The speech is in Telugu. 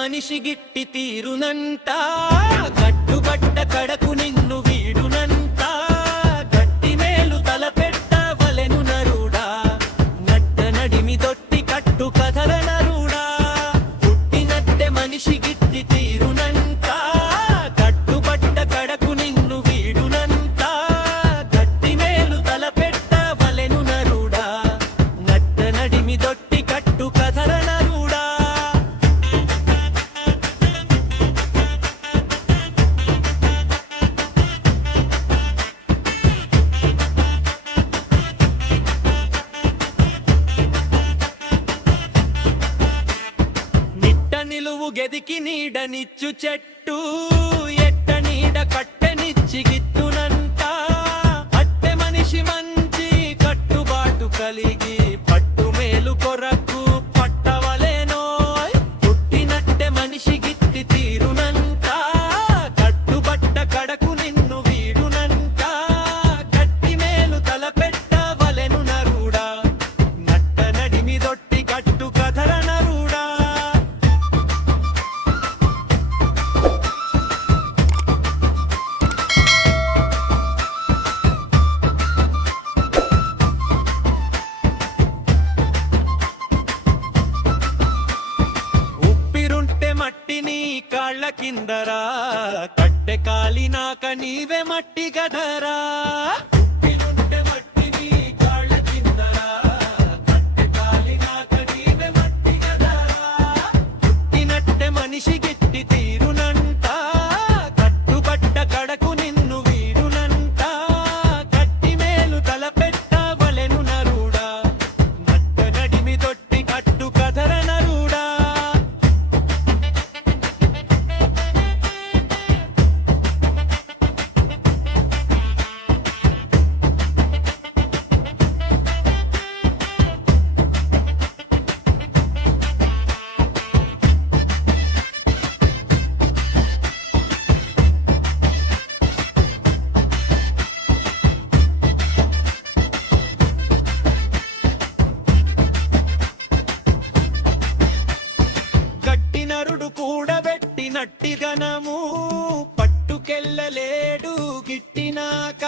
మనిషి గిట్టి తీరునంట, కట్టుబట్ట కడకు నిన్ను వీడునంట, గట్టి మేలు తలపెట్టవలెను నరుడా, నట్ట నడిమి దొట్టి కట్టు కథల నరుడా, పుట్టినట్టే మనిషి గిట్టి తీరునంట, కట్టుబట్ట కడకు నిన్ను వీడునంట, గట్టి మేలు తలపెట్టవలెను నరుడా, నట్ట నడిమి దొట్టి కట్టు కథల నరుడా. నిలువు గెదికి నీడనిచ్చు చెట్టు, ఎట్ట నీడ కట్టెనిచ్చి గిత్తునంట, అట్టె మనిషి మంచి కట్టుబాటు కలిగి పట్టు మేలు కొరకు పట్టవలేనోయ్, పుట్టినట్టే మనిషి గిట్టి తీరునంట, కట్టుబట్ట కడకు నిన్ను వీడునంట, గట్టి మేలు తలపెట్టవలెను నరుడా, నట్ట నడిమి దొట్టి కట్టు కథల నరుడా. మట్టిని కాళ్ళ కిందరా, కట్టె కాలినాక నీవే మట్టి గదరా, మట్టిని కాళ్ళ కిందరా, కట్టె కాలినాక నీవే మట్టి గదరా, పుట్టినట్టే మనిషి గిట్టి తీరునంట, కట్టుబట్ట కడకు నిన్ను వీడునంట, గట్టి మేలు తలపెట్టవలెను నరుడా, నట్ట నడిమి దొట్టి కట్టు కథల నరుడా. నరుడు కూడబెట్టినట్టి గనము పట్టుకెళ్ళలేడు గిట్టినాక,